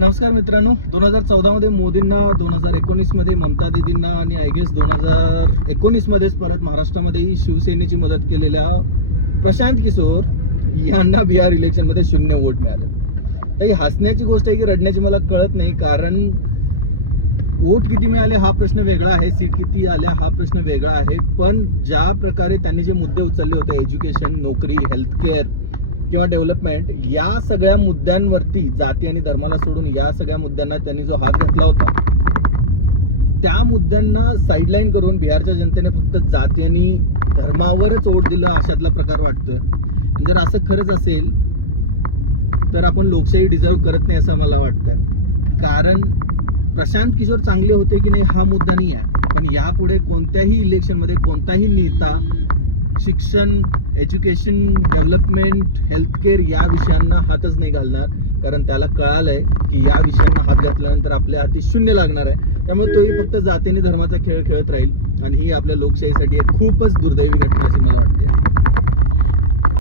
नमस्कार मित्रांनो, 2014 मध्ये मोदींना, 2019 मध्ये ममता दीदींना आणि आय गेस 2019 मध्येच परत महाराष्ट्रामध्ये शिवसेनेची मदत केलेल्या प्रशांत किशोर यांना बिहार इलेक्शन मध्ये 0 वोट मिळाले. तर ही हसण्याची गोष्ट आहे की रडण्याची मला कळत नाही, कारण वोट किती मिळाले हा प्रश्न वेगळा आहे, सीट किती आल्या हा प्रश्न वेगळा आहे. पण ज्या प्रकारे त्यांनी जे मुद्दे उचलले होते, एज्युकेशन, नोकरी, हेल्थकेअर किंवा डेव्हलपमेंट, या सगळ्या मुद्द्यांवरती, जाती आणि धर्माला सोडून या सगळ्या मुद्द्यांना त्यांनी जो हात घातला होता, त्या मुद्द्यांना साईडलाईन करून बिहारच्या जनतेने फक्त जाती आणि धर्मावरच वोट दिलं अशातला प्रकार वाटतोय. जर असं खरंच असेल तर आपण लोकशाही डिझर्व करत नाही असं मला वाटतं. कारण प्रशांत किशोर चांगले होते की नाही हा मुद्दा नाही आहे, पण यापुढे कोणत्याही इलेक्शनमध्ये कोणताही नेता शिक्षण, एज्युकेशन, डेव्हलपमेंट, हेल्थकेअर या विषयांना हातच नाही घालणार, कारण त्याला कळालंय की या विषयांना हात घातल्यानंतर आपल्या हाती 0 लागणार आहे. त्यामुळे तोही फक्त जातीने धर्माचा खेळ खेळत राहील आणि ही आपल्या लोकशाहीसाठी एक खूपच दुर्दैवी घटना अशी मला वाटते.